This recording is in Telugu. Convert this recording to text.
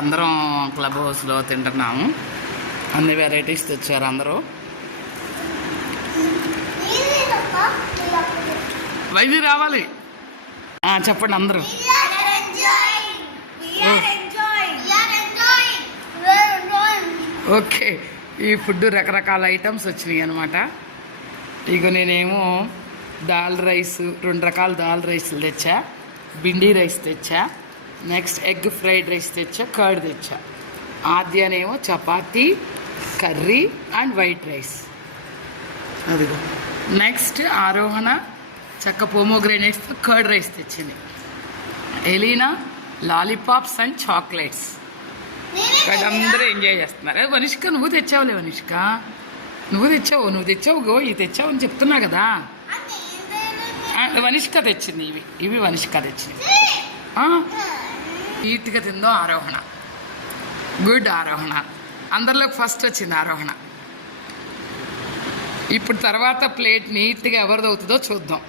అందరం క్లబ్ హౌస్లో తింటున్నాము. అన్ని వెరైటీస్ తెచ్చారు అందరూ. వైద్యు రావాలి. చెప్పండి అందరూ. ఓకే, ఈ ఫుడ్ రకరకాల ఐటమ్స్ వచ్చినాయి అనమాట. ఇక నేనేమో దాల్ రైస్, 2 రకాల దాల్ రైస్లు తెచ్చా, బిండి రైస్ తెచ్చా, నెక్స్ట్ ఎగ్ ఫ్రైడ్ రైస్ తెచ్చా, కర్డ్ తెచ్చా. ఆద్యానేమో chapati, curry and white rice. అదిగో నెక్స్ట్ ఆరోహణ చక్క పోమోగ్రానైట్స్తో కర్డ్ రైస్ తెచ్చింది. Elina lollipops and chocolates. ఇక్కడ అందరూ ఎంజాయ్ చేస్తున్నారు. వనిష్క నువ్వు తెచ్చావులే. వనిష్క నువ్వు తెచ్చావు గో, ఇవి తెచ్చావు అని చెప్తున్నా కదా. వనిష్క తెచ్చింది. ఇవి వనిష్క తెచ్చింది. నీట్గా తిందో ఆరోహణ. గుడ్ ఆరోహణ. అందరిలోకి ఫస్ట్ వచ్చింది ఆరోహణ. ఇప్పుడు తర్వాత ప్లేట్ నీట్గా ఎవరిది అవుతుందో చూద్దాం.